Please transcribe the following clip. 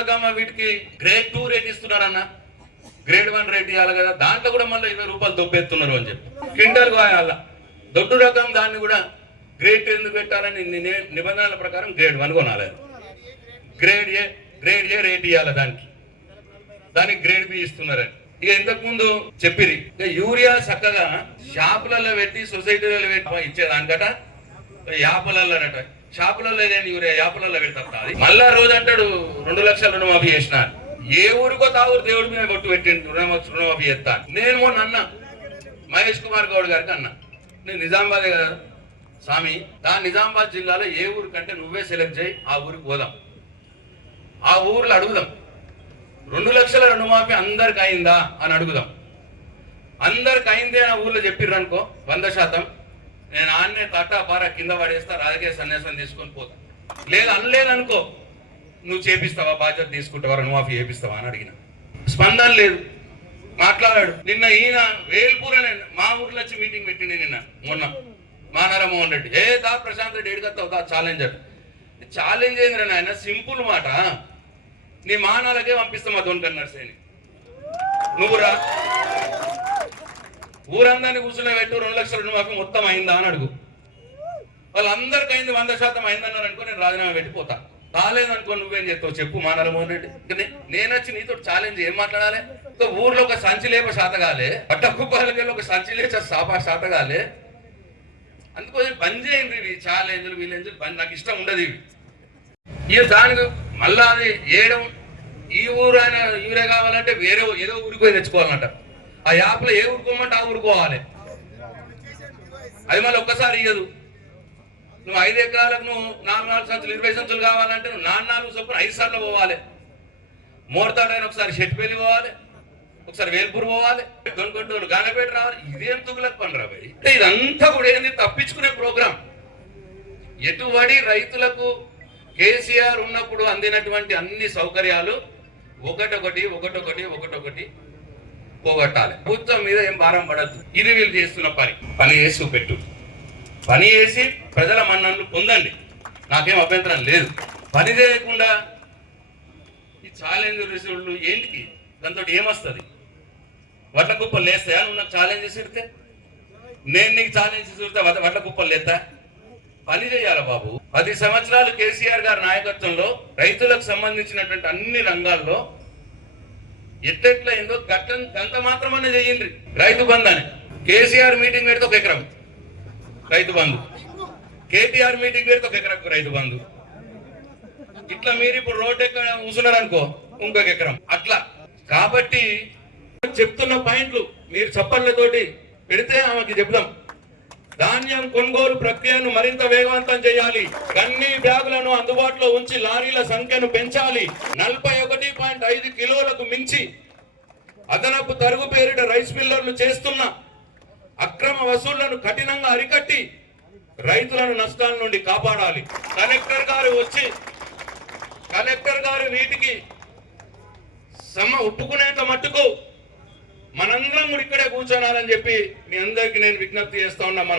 రకం వీటికి grade 2 rate ఇస్తున్నారన్న, grade 1 rate ఇవ్వాలి కదా, దాంట్లో కూడా మళ్ళీ 20 రూపాయలు దొబ్బెత్తున్నారు అని చెప్పి. క్వింటల్ కాయాల దొడ్డు రకం దాన్ని కూడా గ్రేడ్ 2 ఎందుకు పెట్టాలని నిబంధనల ప్రకారం గ్రేడ్ 1 కొనాలి. గ్రేడ్ ఏ రేట్ ఇవ్వాలి, దానికి గ్రేడ్ బి ఇస్తున్నారని. ఇక ఇంతకు ముందు చెప్పిరి యూరియా చక్కగా షాపులలో పెట్టి సొసైటీలలో పెట్టి ఇచ్చేదానికట యాపలల్లనట, షాపులలో లేని యూరియా యాపలలో పెడతారు. అది మళ్ళా రోజు అంటాడు 2 లక్షల రుణమాఫీ చేసిన. ఏ ఊరికో తావురు దేవుడి మీద కొట్టు పెట్టిండు రుణమాఫీ చేస్తా. నేను మొన్న అన్నా మహేష్ కుమార్ గౌడ్ గారికి అన్నా, నేను నిజామాబాదే కదా స్వామి, నిజామాబాద్ జిల్లాలో ఏ ఊరికంటే నువ్వే సెలెక్ట్ చేయి, ఆ ఊరికి పోదాం, ఆ ఊర్లో అడుగుదాం 2 లక్షల రుణమాఫీ అందరికి అయిందా అని అడుగుదాం. అందరికి అయిందే ఆ ఊర్లో చెప్పిర్రు అనుకో 100%, నేను ఆన్నే తట్టాపారా కింద పడేస్తా, రాజకీయ సన్యాసం తీసుకొని పోతా. లేదు అనలేదనుకో, నువ్వు చేపిస్తావా, బాధ్యత తీసుకుంటావా, రుణమాఫీ చేపిస్తావా అని అడిగిన. స్పందన లేదు, మాట్లాడాడు. నిన్న ఈయన వేల్పూరనే మా ఊర్లో వచ్చి మీటింగ్ పెట్టింది నిన్న మొన్న మానారామోహన్ రెడ్డి. ప్రశాంత్ రెడ్డి ఏడుకొస్తావు ఛాలెంజర్. ఛాలెంజ్ ఏంద్రా నాయన, సింపుల్ మాట, నీ మానాలకే పంపిస్తాం మా దొంగ నర్సేని, నువ్వురా ఊరందరినీ కూర్చునే పెట్టు 2 లక్షల రుణమాఫీ మొత్తం అయిందా అని అడుగు. వాళ్ళందరికీ అయింది 100% అయిందన్నారు అనుకో, నేను రాజీనామా పెట్టిపోతా. కాలేదనుకో నువ్వేం చేస్తావు చెప్పు మానారామోహన్ రెడ్డి. నేను వచ్చి నీతో ఛాలెంజ్ ఏం మాట్లాడాలి? ఊర్లో ఒక సంచి లేప శాతగాలే, పట్టకుప్పాలకి ఒక సంచి లేచ శాతగాలే. అందుకోసం బంద్ చేయండి ఇవి ఛాలెంజ్లు వీలెంజ్లు, నాకు ఇష్టం ఉండదు ఇవి. ఇక దానికి మళ్ళా అది ఏడం ఈ ఊరు ఆయన యూరియా కావాలంటే వేరే ఏదో ఊరికి పోయి తెచ్చుకోవాలంట. ఆ యాప్లో ఏ ఊరుకోమంటే ఆ ఊరుకోవాలి. అది మళ్ళీ ఒక్కసారి ఇయ్యదు. నువ్వు 5 ఎకరాలకు నువ్వు 4 సంచులు 20 సంచులు కావాలంటే నువ్వు 4 చొప్పున 5 సార్లు పోవాలి. మోర్తాడైన ఒకసారి షెట్పల్లి పోవాలి, ఒకసారి వేల్పూర్ పోవాలి, కొనుక్కుంటూ గానపేట రావాలి. ఇదేం తుగులకు పని రాబాయి. ఇదంతా కూడా ఏంది, తప్పించుకునే ప్రోగ్రాం. ఎటుబడి రైతులకు కేసీఆర్ ఉన్నప్పుడు అందినటువంటి అన్ని సౌకర్యాలు ఒకటొకటి పోగొట్టాలి. ప్రభుత్వం మీద ఏం భారం పడద్దు. ఇది వీళ్ళు చేస్తున్న పని చేసి చూపెట్టు, పని చేసి ప్రజల మన్ననలు పొందండి, నాకేం అభ్యంతరం లేదు. పని చేయకుండా ఈ ఛాలెంజ్ రిసీవ్లు ఏంటికి, దాంతో ఏమొస్తుంది? వడ్ల కుప్పలు లేస్తాయా? నువ్వు నాకు ఛాలెంజ్ చేసిడితే, నేను నీకు ఛాలెంజ్ చేసి వడ్ల కుప్పలు లేస్తా? పని చేయాలి బాబు. 10 సంవత్సరాలు కేసీఆర్ గారి నాయకత్వంలో రైతులకు సంబంధించినటువంటి అన్ని రంగాల్లో ఎట్లెట్లా ఏందో గంట మాత్రమనే చేయండి. రైతు బంధు అని కేసీఆర్ మీటింగ్ పెడితే 1 ఎకరం రైతు బంధు, కేటీఆర్ మీటింగ్ పెడితే 1 ఎకరం రైతు బంధు. ఇట్లా మీరు ఇప్పుడు రోడ్డు ఎక్కడ కూర్చున్నారు అనుకో, ఇంకొక ఎకరం అట్లా. కాబట్టి చెప్తున్న పాయింట్లు మీరు చప్పట్లతోటి పెడితే ఆమెకి చెప్దాం. ధాన్యం కొనుగోలు ప్రక్రియను మరింత వేగవంతం చేయాలి. గన్ని బ్యాగులను అందుబాటులో ఉంచి లారీల సంఖ్యను పెంచాలి. 41.5 కిలోలకు మించి అదనపు తరుగు పేరిట రైస్ మిల్లర్లు చేస్తున్న అక్రమ వసూళ్లను కఠినంగా అరికట్టి రైతులను నష్టాల నుండి కాపాడాలి. కలెక్టర్ గారు వీటికి ఒప్పుకునేంత మట్టుకు మనందరం ఇక్కడే కూర్చోనాలని చెప్పి మీ అందరికి నేను విజ్ఞప్తి చేస్తా ఉన్నా.